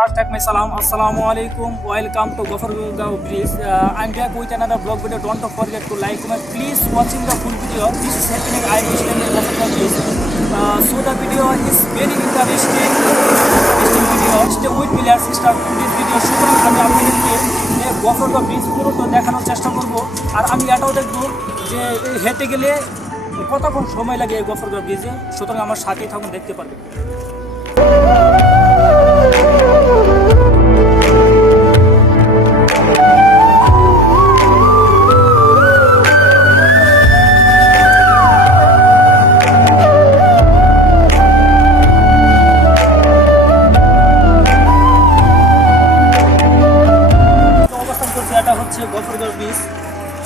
Assalamu alaikum. Welcome to Gophergaon Bridge. I'm back with another vlog video. Don't forget to like, comment. Please watching the full video. This is happening. I am standing in Gophergaon Bridge. So the video is very interesting video. Stay with me. Let's start this video. সুতরাং আমি আপনাদেরকে Gafargaon bridge পুরোটা দেখানোর চেষ্টা করব। আর আমি এটাও দেখব যে হেঁটে গেলে কতক্ষণ সময় লাগে এই গফরগাঁও ব্রিজে। সুতরাং আমার সাথেই থাকুন, দেখতে পারবেন। গফরগাঁও ব্রিজ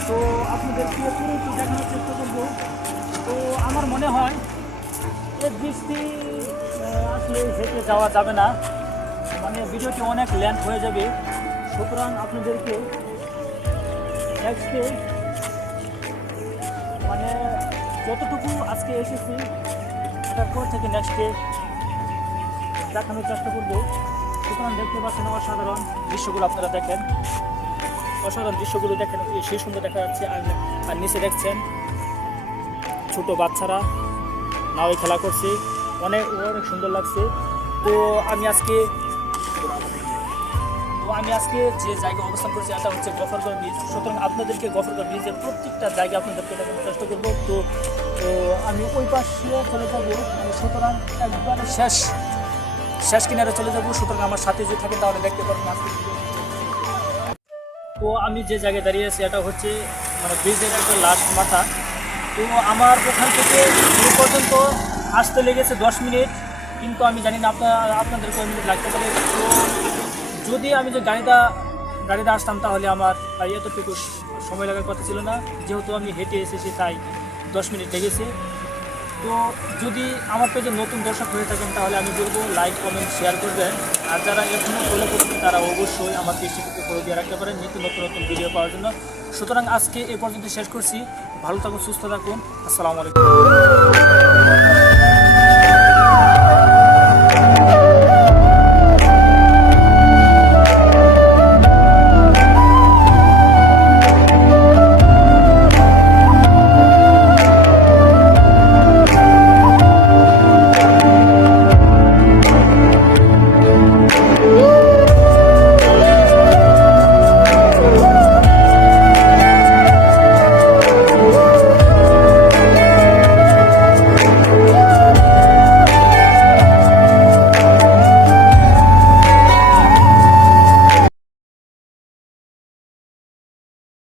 তো আপনাদেরকে পুরোটি দেখানোর চেষ্টা করবো। তো আমার মনে হয় এই ব্রিজটি আসলে হেঁটে যাওয়া যাবে না, মানে ভিডিওটি অনেক লেন্থ হয়ে যাবে। সুতরাং আপনাদেরকে নেক্সটে মানে যতটুকু আজকে এসেছি তারপর থেকে নেক্সটে দেখানোর চেষ্টা করবো। সুতরাং দেখতে পাচ্ছেন অসাধারণ দৃশ্যগুলো, আপনারা দেখেন অসাধারণ দৃশ্যগুলো দেখেন, সেই সুন্দর দেখা যাচ্ছে। আর নিচে দেখছেন ছোট বাচ্চারা নাওয়ে খেলা করছে, অনেক সুন্দর লাগছে। তো আমি আজকে যে জায়গায় অবস্থান করছি এটা হচ্ছে গফরগাঁও ব্রিজ। সুতরাং আপনাদেরকে গফরগাঁও ব্রিজের প্রত্যেকটা জায়গা আপনাদেরকে দেখানোর চেষ্টা করবো। তো আমি ওই পাশে চলে যাবো, সুতরাং একবারে শেষ কিনারে চলে যাবো। সুতরাং আমার সাথে যদি থাকেন তাহলে দেখতে পারবেন আজকে। তো আমি যে জায়গায় দাঁড়িয়ে আছি এটা হচ্ছে মানে ব্রিজের একটা লাস্ট মাথা। তো আমার ওখান থেকে এই পর্যন্ত আসতে লেগেছে 10 মিনিট, কিন্তু আমি জানি না আপনাদের কয় মিনিট লাগতে পারে। তো যদি আমি যে গাড়িতে আসতাম তাহলে আমার এতটুকু সময় লাগার কথা ছিল না, যেহেতু আমি হেঁটে এসেছি তাই 10 মিনিট লেগেছে। তো যদি আমার পেজে নতুন দর্শক হয়ে থাকেন তাহলে আমি বলবো লাইক, কমেন্ট, শেয়ার করবেন। আর যারা এখনও ফলো করছেন তারা অবশ্যই আমার পেজটিকে ফলো দিয়ে রাখতে পারেন নতুন নতুন ভিডিও পাওয়ার জন্য। সুতরাং আজকে এ পর্যন্ত শেষ করছি। ভালো থাকুন, সুস্থ থাকুন। আসসালামু আলাইকুম।